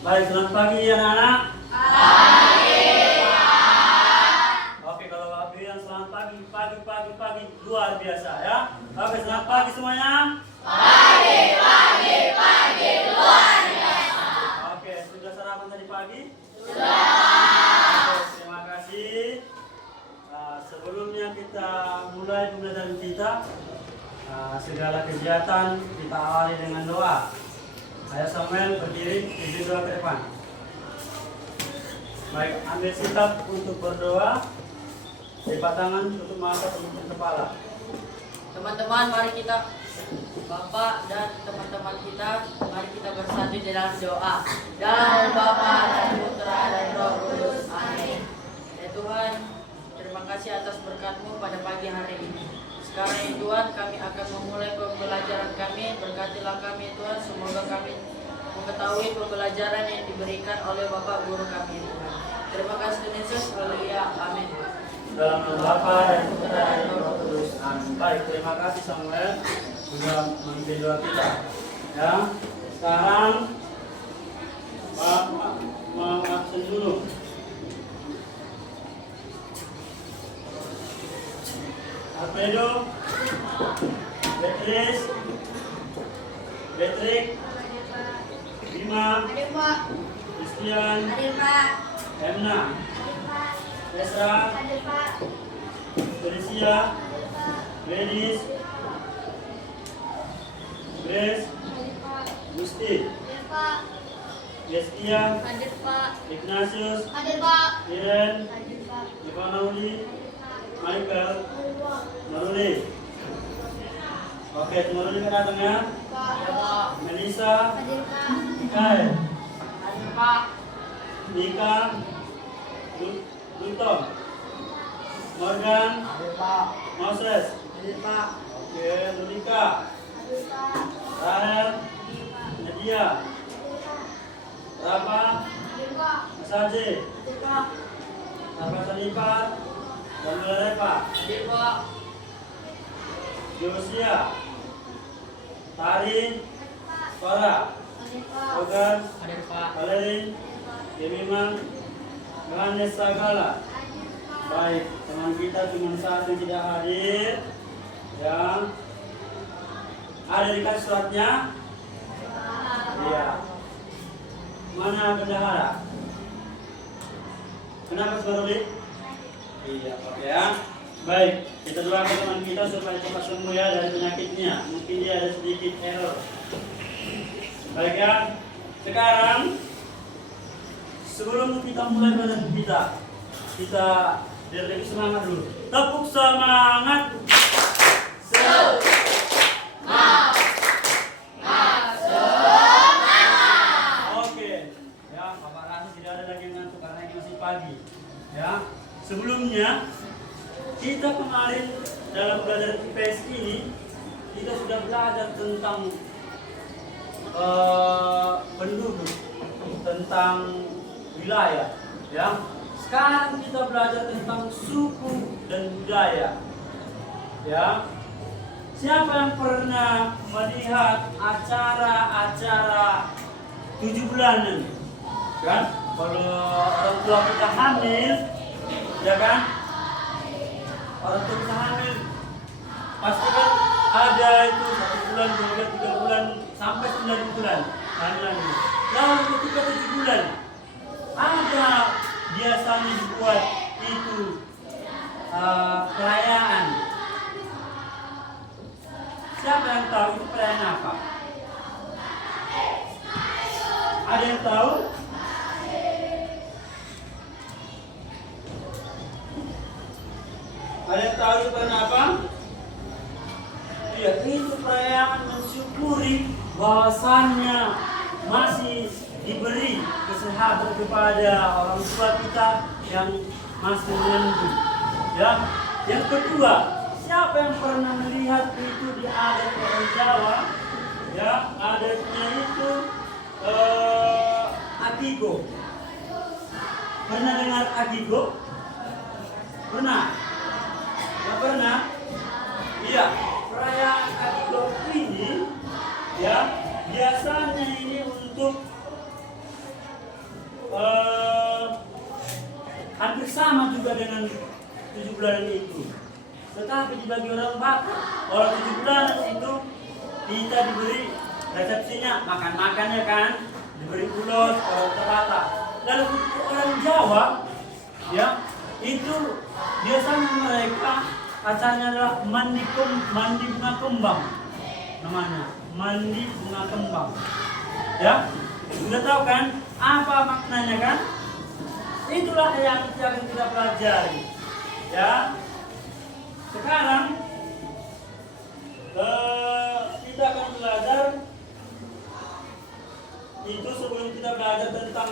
Baik, selamat pagi anak-anak. Pagi, Pak. Oke, kalau Adrian selamat pagi, luar biasa ya. Oke, selamat pagi semuanya. Pagi, luar biasa. Oke, sudah sarapan tadi pagi? Sudah. Oke, terima kasih. Sebelumnya kita mulai pembelajaran kita, segala kegiatan kita awali dengan doa. Saya Samuel berdiri di doa ke depan. Baik, ambil sikap untuk berdoa. Lipat tangan, tutup mata, tutup kepala. Teman-teman, mari kita, Bapak dan teman-teman kita, mari kita bersatu di dalam doa. Dalam Bapa dan Putra dan Roh Kudus. Amin. Ya Tuhan, terima kasih atas berkat-Mu pada pagi hari ini. Sekarang ya Tuhan, kami akan memulai pembelajaran kami. Berkatilah kami Tuhan, semoga kami mengetahui pembelajaran yang diberikan oleh Bapak Guru kami Tuhan. Terima kasih Tuhan Yesus. Haleluya. Amin. Dalam nama Bapa dan Putra dan Roh Kudus. Amin. Baik, terima kasih Samuel sudah memimpin doa kita. Ya, sekarang Bapak mau absen dulu. Alfredo, Beatrice, Patrick, Bima, Christian, Emna, Esra, Felicia, Gladys, Grace, Gusti, Yeskia, Ignatius, Iren, Ivanauli, Michael, Maruli. Oke, Maruli kan datang ya? Melissa, Mikael, Nika, Luton, Morgan, Moses, oke, Lunika, Rahel, Nadia, Rafa, Masaje, Rafa Sanipar, dan Reva, Josia, Tari, Farah, Ogan, Valerin, Yemimang, Yohanes Sagala. Baik, teman kita cuma satu yang tidak hadir. Yang ada dikasih suratnya? Iya. Mana bendahara? Kenapa Saudara? Iya, oke ya. Baik, kita doakan teman kita supaya cepat sembuh ya dari penyakitnya. Mungkin dia ada sedikit error. Baik ya. Sekarang sebelum kita mulai pelajaran kita biar lebih semangat dulu. Tepuk semangat. Oke, ya Bapak Rani tidak ada lagi yang ngantuk karena ini masih pagi. Ya, sebelumnya kita kemarin dalam pelajaran IPS ini kita sudah belajar tentang penduduk, tentang wilayah. Ya, sekarang kita belajar tentang suku dan budaya. Ya, siapa yang pernah melihat acara-acara 7 bulanan? Kan? Kalau orang tua kita hamil, ya kan? Orang tua kita hamil, pasti kan ada itu 1 bulan, 2 bulan, 3 bulan, sampai 9 bulan kehamilan itu. Lalu ketika 7 bulan, ada biasanya dibuat itu perayaan. Siapa yang tahu itu perayaan apa? Ada yang tahu? Ada yang tahu itu perayaan apa? Iya, itu perayaan mensyukuri bahwasannya masih diberi kesehatan kepada orang tua kita yang masih mengandung. Ya, yang kedua, siapa yang pernah melihat itu di adat orang Jawa? Ya, adatnya itu Akigo. Pernah dengar Akigo? Pernah? Nggak pernah? Iya, perayaan Akigo ini ya biasanya ini untuk sama juga dengan 7 bulanan itu. Tetapi bagi orang Batak, orang 7 bulanan itu kita diberi resepsinya, makan-makannya kan, diberi ulos orang Batak. Lalu untuk orang Jawa, ya itu biasanya mereka acaranya adalah mandi bunga kembang, namanya mandi bunga kembang. Ya, sudah tahu kan apa maknanya kan? Itulah yang akan kita pelajari. Ya, sekarang kita akan belajar itu. Sebelum kita belajar tentang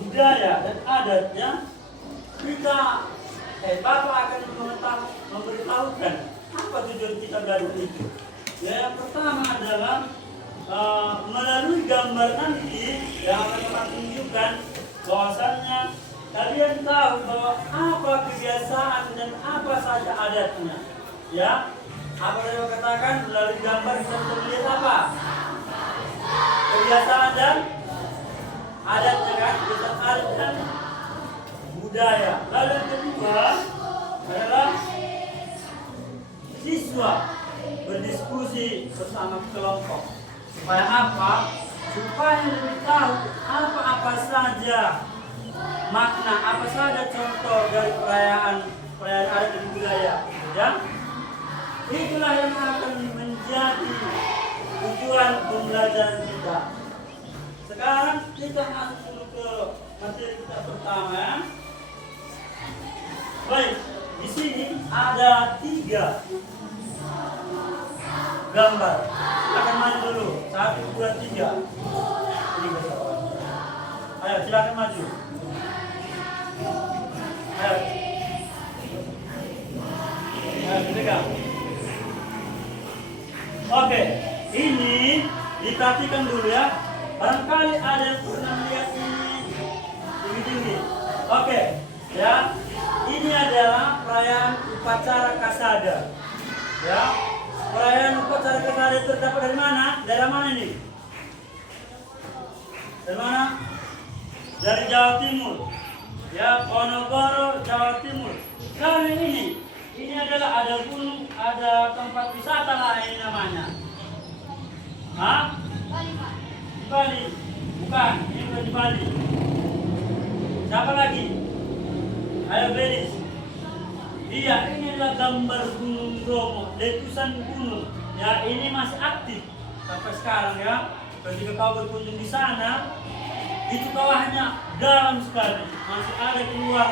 budaya dan adatnya, Bapak akan memberitahukan apa tujuan kita belajar itu. Ya, yang pertama adalah melalui gambar nanti yang akan kita tunjukkan bahwasannya kalian tahu bahwa apa kebiasaan dan apa saja adatnya. Ya, apa yang saya katakan melalui gambar kita bisa melihat apa? Kebiasaan dan adatnya kan, kebiasaan adat dan budaya. Lalu yang kedua adalah siswa berdiskusi bersama kelompok. Supaya apa? Supaya lebih tahu apa-apa saja makna, apa saja contoh dari perayaan adat dan budaya. Ya? Itulah yang akan menjadi tujuan pembelajaran kita. Sekarang kita masuk ke materi kita pertama. Ya. Baik, di sini ada 3 gambar. Silakan maju dulu. 1, 2, 3. Ayo, silakan maju. Ayo. Pegang. Oke, ini diperhatikan dulu ya. Barangkali ada yang pernah melihat ini. Oke, ya. Ini adalah perayaan upacara kasada. Ya. Perayaan upacara kasada terdapat dari mana? Dari mana ini? Dari mana? Dari Jawa Timur. Ya, Ponorogo, Jawa Timur. Kali ini adalah ada gunung, ada tempat wisata lain namanya. Hah? Bali. Bukan, ini bukan di Bali. Siapa lagi? Ayo Belis. Iya, ini adalah gambar Gunung Bromo, letusan gunung. Ya, ini masih aktif sampai sekarang ya. Ketika kau berkunjung di sana, itu bawahnya dalam sekali, masih ada keluar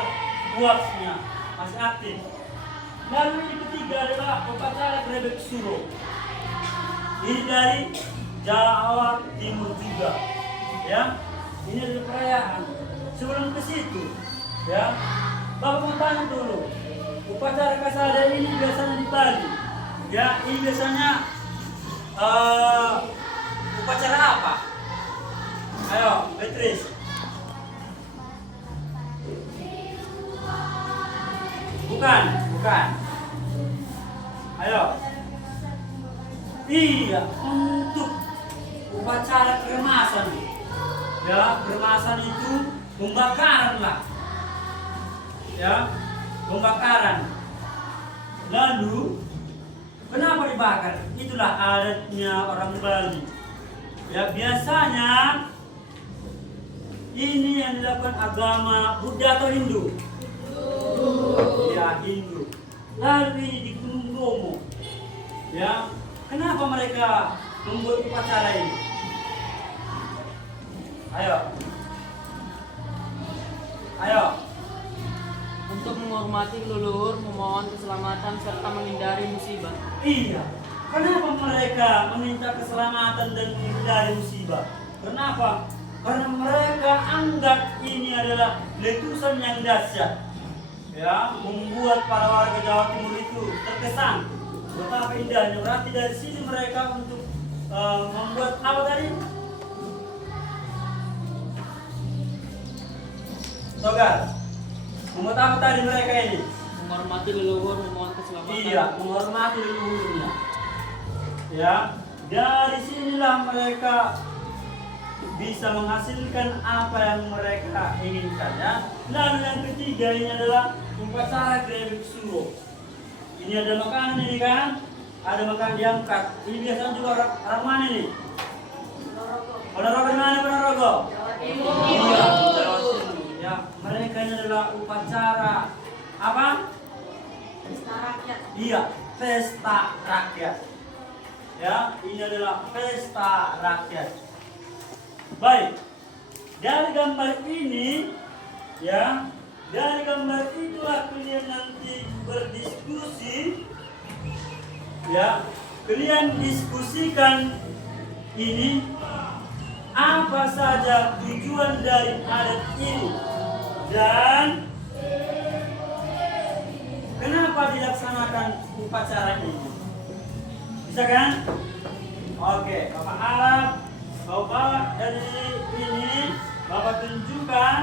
uapnya, masih aktif. Lalu yang ketiga adalah upacara Grebek Suro. Ini dari Jawa Timur juga, ya. Ini adalah perayaan. Sebelum ke situ, ya, Bapak mau tanya dulu. Upacara kasada ini biasanya di Bali, ya. Ini biasanya upacara apa? Ayo, Beatrice. Bukan. Ayo. Iya, untuk upacara kremasan. Ya, kremasan itu pembakaran lah. Ya, pembakaran. Lalu, kenapa dibakar? Itulah adatnya orang Bali. Ya, biasanya ini yang dilakukan agama Buddha atau Hindu? Ya, Hindu. Lalu ini di Gunung Bromo. Ya, kenapa mereka membuat upacara ini? Ayo. Untuk menghormati leluhur, memohon keselamatan serta menghindari musibah. Iya. Kenapa mereka meminta keselamatan dan menghindari musibah? Kenapa? Karena mereka anggap ini adalah letusan yang dahsyat. Ya, membuat para warga Jawa Timur itu terkesan betapa indahnya. Berarti dari sini mereka untuk membuat apa tadi? Togar. Membuat apa tadi mereka ini? Menghormati leluhur, memohon keselamatan. Iya, menghormati leluhurnya. Ya, dari sinilah mereka bisa menghasilkan apa yang mereka inginkan ya. Lalu yang ketiga ini adalah upacara grebek suro. Ini ada makanan ini kan, ada makanan diangkat. Ini biasanya juga orang mana nih? Ponorogo di mana Ponorogo? Iya, Jawa Timur. Ya, mereka ini adalah upacara apa? Pesta rakyat. Iya, pesta rakyat. Ya, ini adalah pesta rakyat. Baik, dari gambar ini, ya, dari gambar itulah kalian nanti berdiskusi, ya, kalian diskusikan ini apa saja tujuan dari adat ini dan kenapa dilaksanakan upacara ini. Bisa kan? Oke, Bapak Arab, Bapak dari ini, Bapak tunjukkan.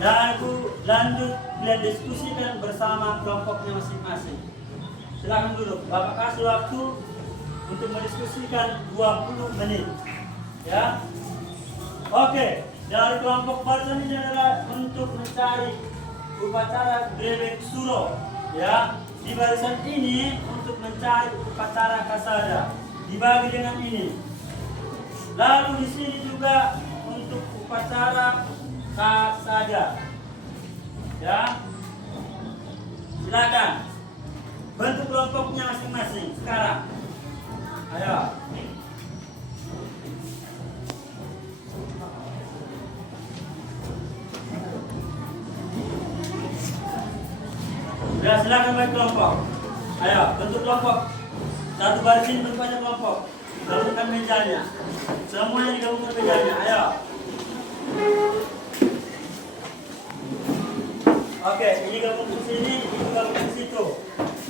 Dan aku lanjut kalian diskusikan bersama kelompoknya masing-masing. Silakan duduk. Bapak kasih waktu untuk mendiskusikan 20 menit. Ya. Oke, dari kelompok barisan ini adalah untuk mencari upacara grebek suro. Ya. Di barisan ini untuk mencari upacara kasada. Dibagi dengan ini. Lalu di sini juga untuk upacara kasada. Ya. Silakan. Bentuk kelompoknya masing-masing sekarang. Ayo. Ya, silakan bagi kelompok. Ayo, bentuk kelompok. Satu baris ini bentuknya kelompok. Gabungkan mejanya. Semuanya digabungkan mejanya. Ayo. Oke, ini gabungkan di sini, ini gabungkan di situ.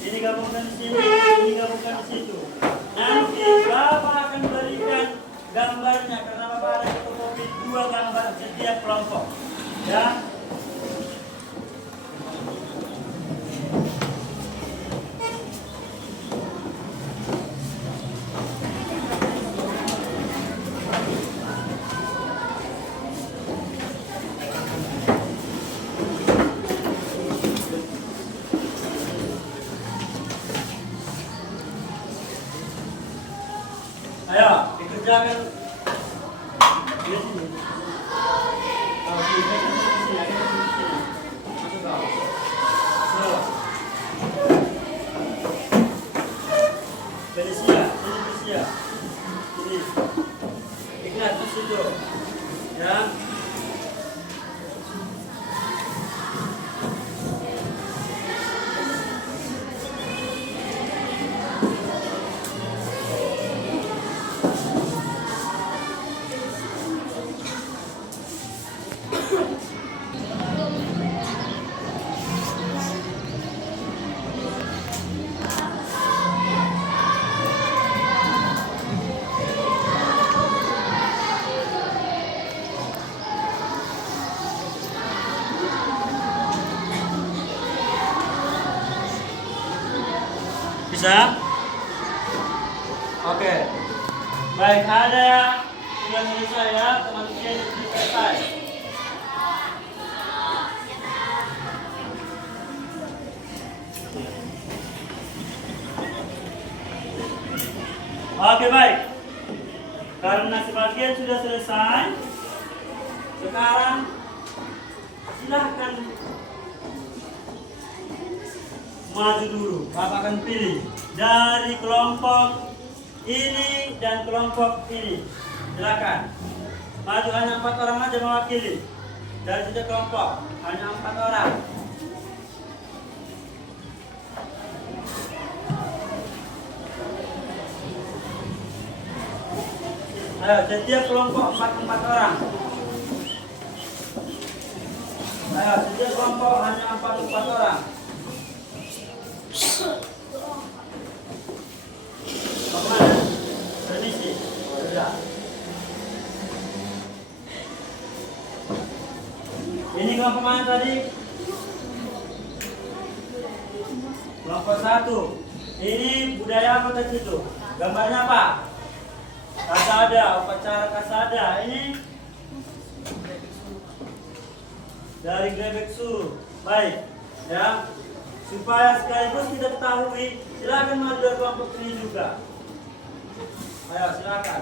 Ini gabungkan di sini, ini gabungkan di situ. Nanti Bapak akan berikan gambarnya karena Bapak ada fotokopi 2 gambar setiap kelompok. Ya. Ayo, dikerjakan. Di sini. Oke, di sini, ada di sini. Masuk kau. Terus. Felicia, ini Felicia. Ini. Ingat di situ. Ya. Bisa? Oke. Baik, ada yang selesai ya, teman-teman yang selesai. Oke, baik. Karena sebagian sudah selesai, sekarang silahkan maju dulu. Bapak akan pilih dari kelompok ini dan kelompok ini. Silakan. Maju, hanya 4 orang aja mewakili. Dari setiap kelompok hanya 4 orang. Ayo, setiap kelompok 4 orang. Ayo, setiap kelompok hanya 4 orang. Kemana? Permisi. Sudah. Ini kelompok mana tadi? Kelompok 1. Ini budaya apa tadi itu? Gambarnya apa? kasada, upacara kasada ini dari Grebek Suruh. Baik, ya. Supaya sekaligus kita ketahui, silakan maju dari kelompok ini juga. Ayo, silakan.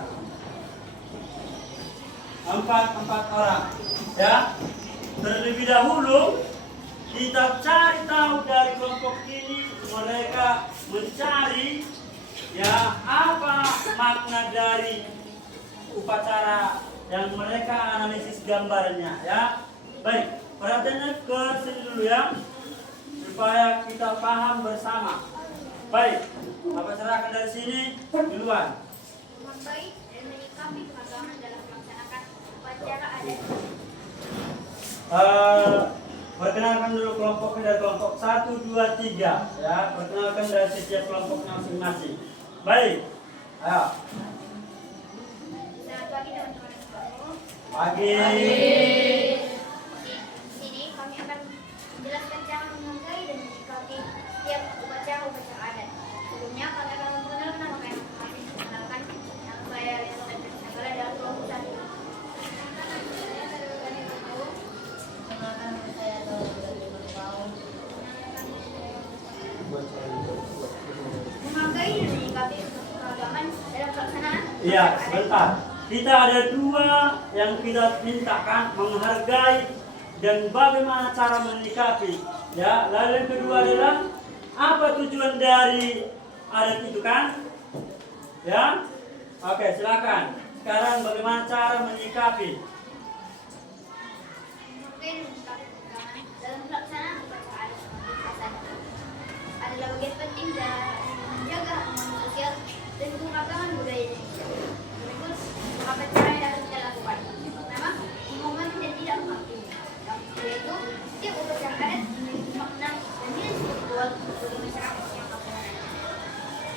Empat orang, ya. Terlebih dahulu kita cari tahu dari kelompok ini, mereka mencari ya apa makna dari upacara yang mereka analisis gambarnya, ya. Baik, perhatiannya ke sini dulu ya, supaya kita paham bersama. Baik, Bapak serahkan dari sini duluan. Mengetahui dan menyikapi keragaman dalam melaksanakan upacara adat. Perkenalkan dulu kelompoknya dari kelompok 1, 2, 3 ya. Perkenalkan dari setiap kelompoknya masing-masing. Baik, ayo. Selamat pagi teman-teman. Pagi. Di sini kami akan menjelaskan cara menghargai dan menyikapi setiap upacara adat. Sebelumnya kami akan memperkenalkan nama kami. Perkenalkan, nama saya Leno dan saya adalah kelompok 1. Menghargai dan menyikapi keragaman dalam pelaksanaan. Iya, sebentar. Kita ada dua yang kita mintakan, menghargai dan bagaimana cara menyikapi. Ya, lalu yang kedua adalah apa tujuan dari adat itu kan? Ya, oke, silakan. Sekarang bagaimana cara menyikapi? Menghargai dan menyikapi keragaman dalam pelaksanaan upacara adat seperti kasada adalah bagian penting dalam menjaga harmoni sosial dan keragaman budaya Indonesia. Berikut beberapa cara yang dapat kita lakukan. Pertama, menghormati dan tidak menghakimi. Yaitu setiap upacara adat memiliki makna dan nilai spiritual bagi masyarakat yang melaksanakannya.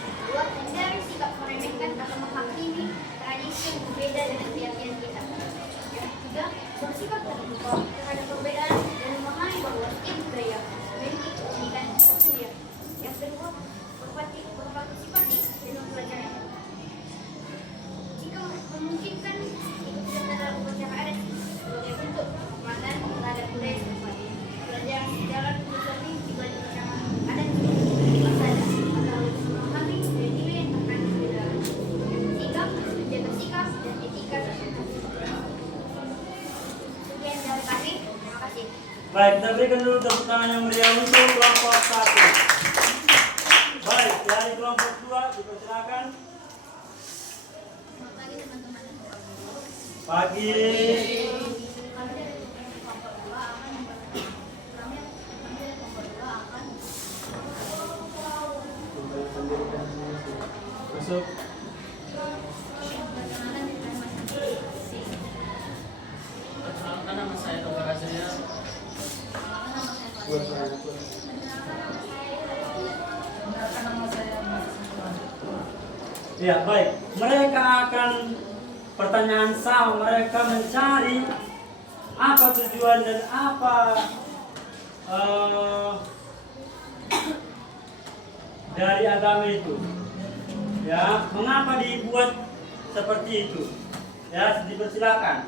Kedua, hindari sikap meremehkan atau menghakimi tradisi yang berbeda dengan keyakinan kita. Yang ketiga, bersikap terbuka terhadap perbedaan dan memahami bahwa setiap budaya memiliki keunikan tersendiri. Yang kedua, berpartisipasi dan mempelajari. Jika memungkinkan, ikut dalam upacara adat sebagai bentuk penghormatan terhadap budaya setempat. Belajar sejarah filosofi di balik upacara adat seperti kasada agar lebih memahami nilai-nilai yang terkandung di dalam. Yang ketiga, menjaga sikap dan etika tersebut. Sekian dari kami, terima kasih. Baik, kita berikan dulu tepuk tangan yang meriah untuk kelompok 1. Baik, dari kelompok 2 dipersilakan. Selamat pagi teman-teman. Pagi. Kami dari kelompok 2 akan Masuk. Perkenalkan, nama saya Dr. Azria. Ya, baik. Mereka akan pertanyaan sama, mereka mencari apa tujuan dan apa dari agama itu. Ya, mengapa dibuat seperti itu? Ya, dipersilakan.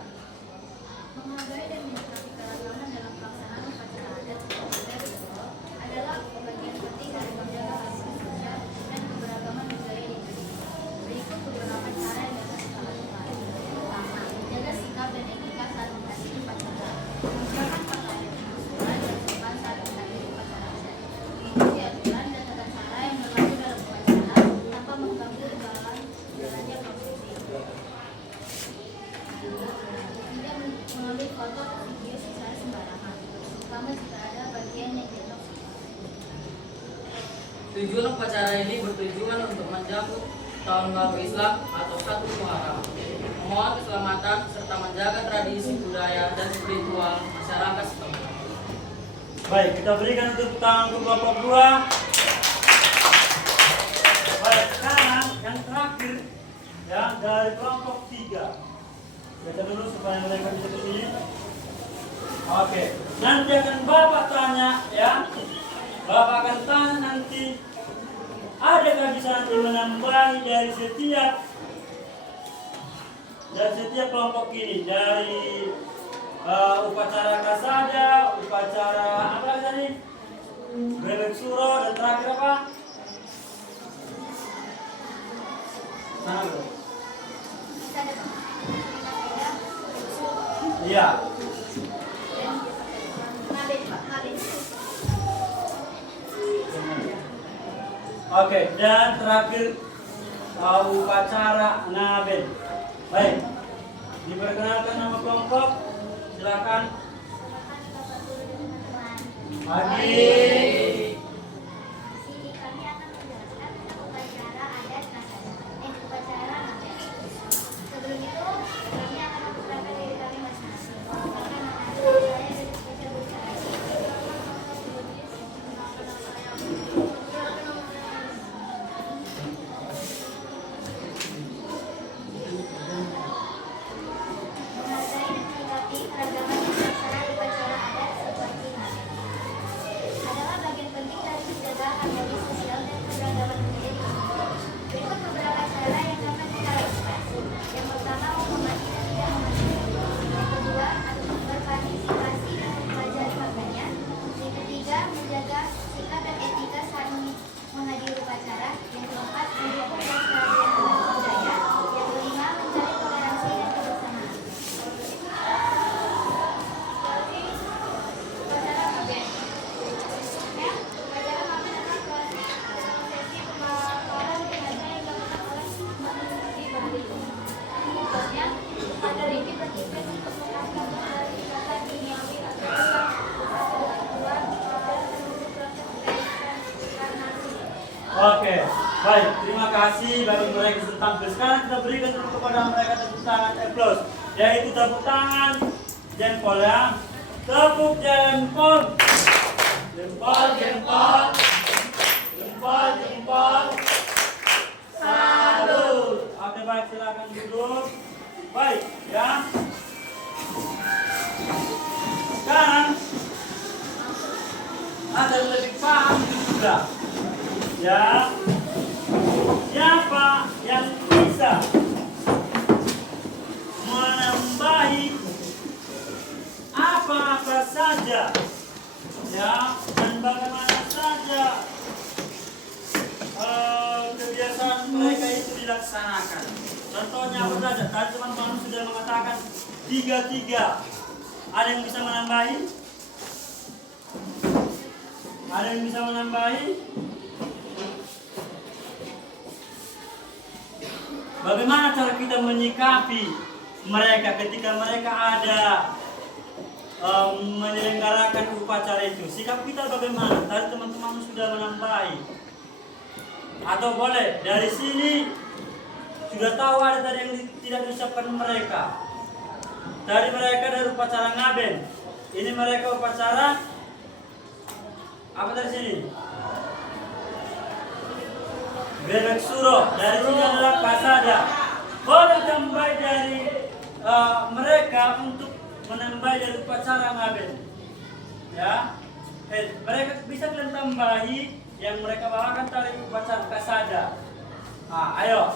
menghargai dan menyikapi keragaman dalam pelaksanaan upacara adat adalah bagian penting dari menjaga harmoni sosial dan keberagaman budaya di Indonesia. Berikut beberapa cara yang dapat kita lakukan. Pertama, menjaga sikap dan etika saat menghadiri upacara. Menggunakan pakaian yang sesuai dan sopan saat menghadiri upacara adat. Mengikuti aturan dan tata cara yang berlaku dalam upacara tanpa mengganggu jalannya prosesi. Tidak mengambil foto atau video secara sembarangan, terutama jika ada bagian yang dianggap sensitif. Tujuan upacara ini bertujuan untuk menjamu tahun baru Islam atau 1 Muharram, memohon keselamatan serta menjaga tradisi budaya dan spiritual masyarakat setempat. Baik, kita berikan tepuk tangan untuk kelompok 2. Baik, sekarang yang terakhir ya dari kelompok 3. Baca dulu supaya mereka bisa ke sini. Oke, nanti akan Bapak tanya ya. Bapak akan tanya nanti, adakah bisa nanti menambahi dari setiap dan setiap kelompok ini dari upacara kasada, upacara apa lagi tadi? Bebek suro dan terakhir apa? Sana bro. Iya. Oke, dan terakhir upacara ngaben. Baik, diperkenalkan nama kelompok. Silakan. Pagi. Kami akan menjelaskan upacara adat upacara ngaben. Sebelum itu, kami akan memperkenalkan diri kami masing-masing. Perkenalkan nama saya Rizky Bukhari. Menghargai dan menyikapi keragaman yang pelaksanaan upacara adat seperti ngaben adalah bagian penting dari menjaga harmoni sosial dan keberagaman budaya di Indonesia. Berikut beberapa cara yang dapat kita lakukan. Yang pertama, menghormati dan tidak menghakimi. Yang kedua, berpartisipasi dan mempelajari maknanya. Yang ketiga, menjaga sikap dan etika saat menghadiri upacara. Yang keempat, mendukung pelestarian budaya. Yang kelima, mencari toleransi dan kebersamaan. Upacara ngaben. Upacara ngaben adalah prosesi pemakaman jenazah yang dilakukan oleh umat Muslim di Bali. Misalnya, ada riti bertiket untuk mengangkat dari ikatan duniawi atau keluar dan menuju proses reinkarnasi. Oke, baik. Terima kasih bagi mereka yang sudah tampil. Sekarang kita berikan dulu kepada mereka tepuk tangan applause, yaitu tepuk tangan jempol ya. Tepuk jempol. Jempol, jempol. Jempol, jempol. Salut. Oke, baik, silakan duduk. Baik, ya. Sekarang agar lebih paham juga. Ya, siapa yang bisa menambahi apa-apa saja, ya, dan bagaimana saja kebiasaan mereka itu dilaksanakan. Contohnya apa saja? Tadi teman-teman sudah mengatakan 3-3. Ada yang bisa menambahi? Ada yang bisa menambahi? Bagaimana cara kita menyikapi mereka ketika mereka ada menyelenggarakan upacara itu? Sikap kita bagaimana? Tadi teman-teman sudah menambahi. Atau boleh dari sini sudah tahu ada tadi yang tidak diucapkan mereka. Dari mereka dari upacara ngaben. Ini mereka upacara apa dari sini? Bebek suro. Dari sini adalah kasada. Boleh tambah dari mereka untuk menambah dari upacara ngaben. Ya, mereka bisa kalian tambahi yang mereka bawakan dari upacara kasada. Nah, ayo.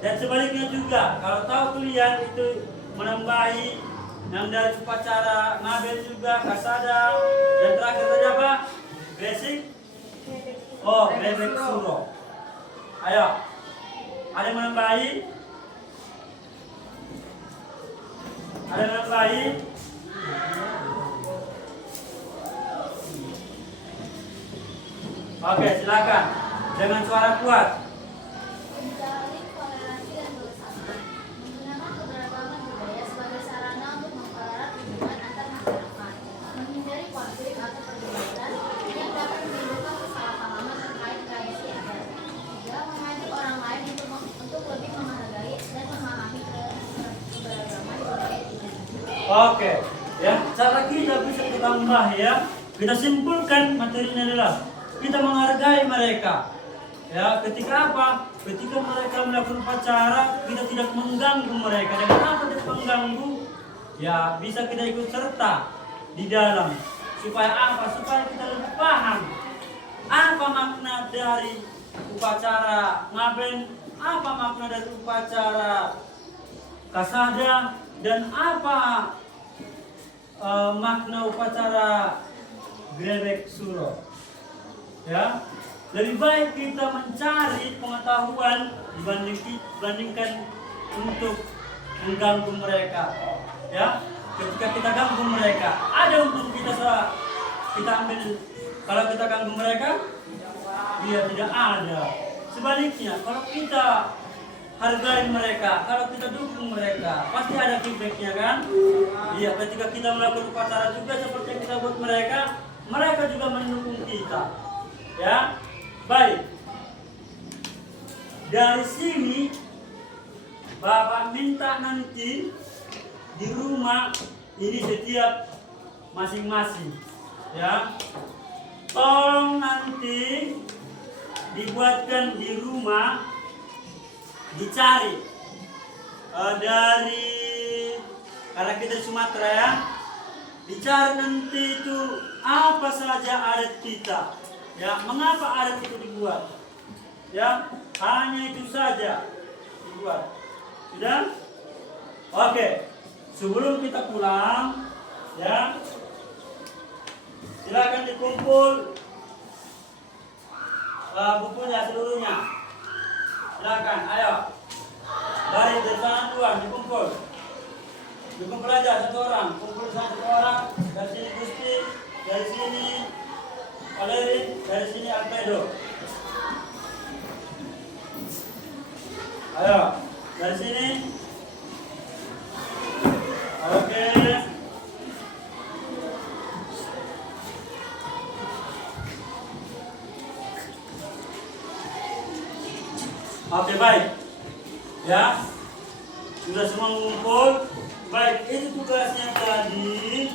Dan sebaliknya juga, kalau tahu kalian itu menambahi yang dari upacara ngaben juga kasada. Dan terakhir tadi apa? Basic. Oh, bebek suro. Ayo, ada yang menambahi? Ada yang menambahi? Oke, silakan dengan suara kuat. Menjalin toleransi dan kebersamaan, menggunakan keberagaman budaya sebagai sarana untuk mempererat hubungan antar masyarakat, menghindari konflik atau perdebatan yang dapat menimbulkan kesalahpahaman terkait tradisi adat. Juga mengajak orang lain untuk lebih menghargai dan memahami keberagaman budaya di Indonesia. Oke, ya cara kita bisa ditambah ya. Kita simpulkan materinya adalah kita menghargai mereka. Ya, ketika apa? Ketika mereka melakukan upacara, kita tidak mengganggu mereka. Dan apa tidak mengganggu? Ya, bisa kita ikut serta di dalam. Supaya apa? Supaya kita lebih paham apa makna dari upacara ngaben, apa makna dari upacara kasada, dan apa makna upacara grebek suro. Ya, lebih baik kita mencari pengetahuan dibandingkan untuk mengganggu mereka. Ya, ketika kita ganggu mereka, ada untuk kita ambil. Kalau kita ganggu mereka, dia tidak ada. Sebaliknya, kalau kita hargai mereka, kalau kita dukung mereka, pasti ada feedbacknya kan? Iya, ketika kita melakukan upacara juga seperti yang kita buat mereka, mereka juga mendukung kita. Ya, baik. Dari sini, Bapak minta nanti di rumah ini setiap masing-masing, ya. Tolong nanti dibuatkan di rumah, dicari dari, karena kita di Sumatera ya, dicari nanti itu apa saja adat kita, ya, mengapa adat itu dibuat, ya, hanya itu saja dibuat. Sudah? Oke, sebelum kita pulang, ya, silakan dikumpul bukunya seluruhnya. Silakan, ayo. Dari sana dua dikumpul. Dikumpul aja satu orang, kumpul satu orang. Dari sini Gusti, dari sini Valerin, dari sini Alfredo. Ayo, dari sini. Oke. Oke, baik. Ya. Sudah semua mengumpul. Baik, itu tugasnya tadi.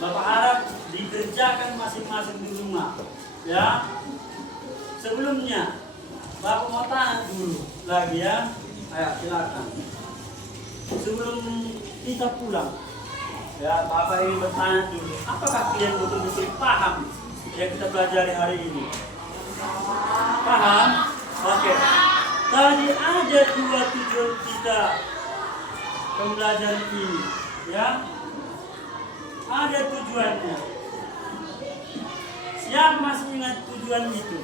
Bapak harap dikerjakan masing-masing di rumah. Ya. Sebelumnya, Bapak mau tanya dulu lagi ya. Ayo, silakan. Sebelum kita pulang, ya, Bapak ingin bertanya dulu, apakah kalian betul-betul paham yang kita pelajari hari ini? Paham? Oke. Tadi ada dua tujuan kita pembelajaran ini, ya. Ada tujuannya. Siapa masih ingat tujuan itu?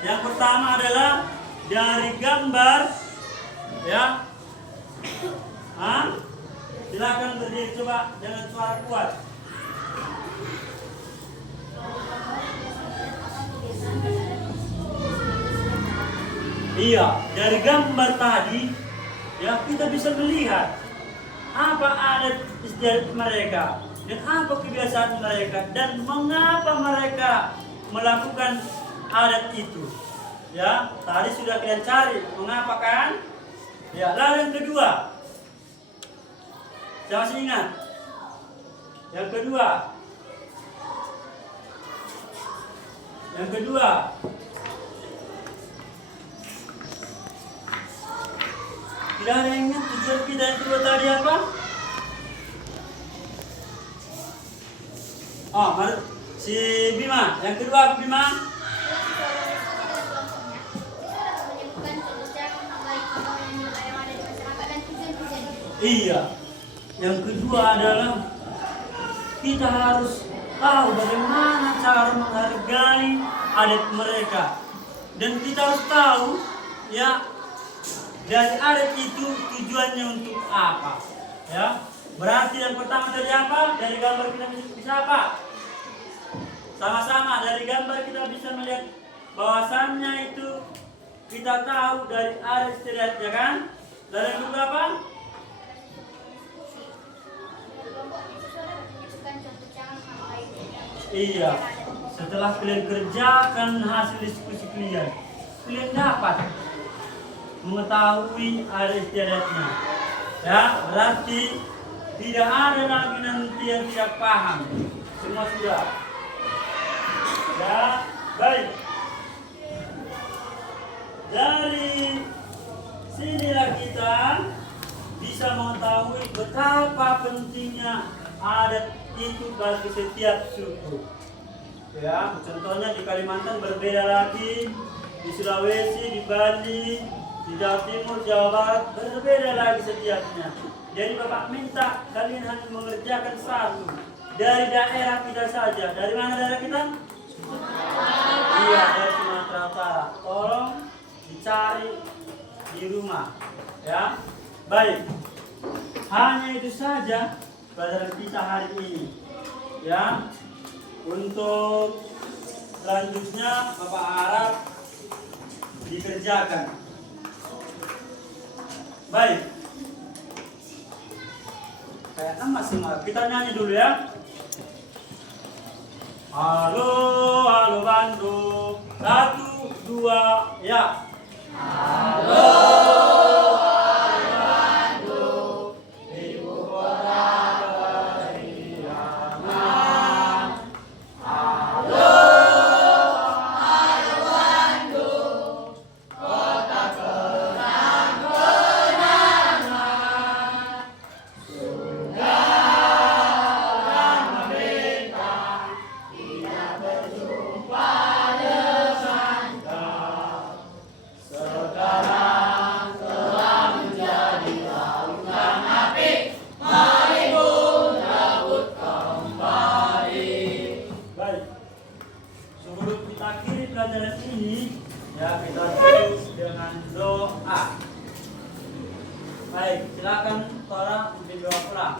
Yang pertama adalah dari gambar, ya. Silakan berdiri, coba dengan suara kuat. Iya, dari gambar tadi, ya, kita bisa melihat apa adat istiadat mereka dan apa kebiasaan mereka dan mengapa mereka melakukan adat itu. Ya, tadi sudah kalian cari mengapa kan? Ya, lalu yang kedua, saya masih ingat. Yang kedua, tidak ada yang ingat tujuan kita yang kedua tadi apa? Oh, si Bima. Yang kedua apa, Bima? Iya. Yang kedua adalah kita harus tahu bagaimana cara menghargai adat mereka. Dan kita harus tahu, ya, dari adat itu tujuannya untuk apa, ya. Berarti yang pertama tadi apa? Dari gambar kita bisa apa? Sama-sama dari gambar kita bisa melihat bahwasannya itu kita tahu dari adat istiadatnya kan. Lalu yang kedua apa? Iya. Setelah kalian kerjakan hasil diskusi kalian dapat mengetahui adat istiadatnya. Ya, berarti tidak ada lagi nanti yang tidak paham. Semua sudah. Ya, baik. Dari sinilah kita bisa mengetahui betapa pentingnya adat itu bagi setiap suku. Ya, contohnya di Kalimantan berbeda lagi, di Sulawesi, di Bali, di Jawa Timur, Jawa Barat berbeda lagi setiapnya. Jadi Bapak minta kalian hanya mengerjakan satu dari daerah kita saja. Dari mana daerah kita? Iya, dari Sumatera Utara. Tolong dicari di rumah, ya. Baik, hanya itu saja pelajaran kita hari ini, ya. Untuk selanjutnya Bapak harap dikerjakan. Baik, kayaknya masih marah. Kita nyanyi dulu ya. Halo, halo Bandung. 1, 2, ya. Baik, sebelum kita akhiri pelajaran ini, ya kita tutup dengan doa. Baik, silakan orang untuk doa pulang.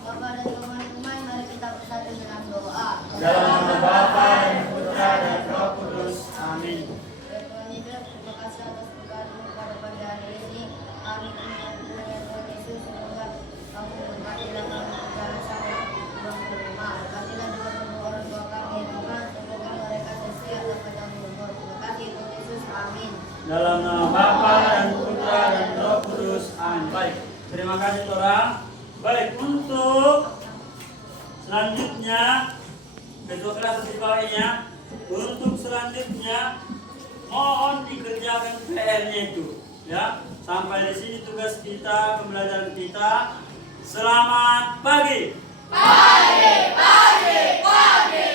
Bapak dan teman-teman, mari kita bersatu dengan doa. Dalam nama Bapa dan Putra dan Roh Kudus. Amin. Ya Tuhan Yesus, terima kasih atas berkatmu pada pagi hari ini. Kami mengingat Tuhan Yesus, semoga kamu berkatilah kami berjalan sampai pulang ke rumah. Berkatilah juga kedua orang tua kami, Tuhan, semoga mereka sehat dapat kami umur. Terima kasih Tuhan Yesus, amin. Dalam nama Bapa dan Putra dan Roh Kudus. Amin. Baik, terima kasih orang. Baik, untuk selanjutnya kedua kelas di bawahnya. Untuk selanjutnya mohon dikerjakan PR-nya itu, ya. Sampai di sini tugas kita, pembelajaran kita. Selamat pagi. Pagi, pagi, pagi,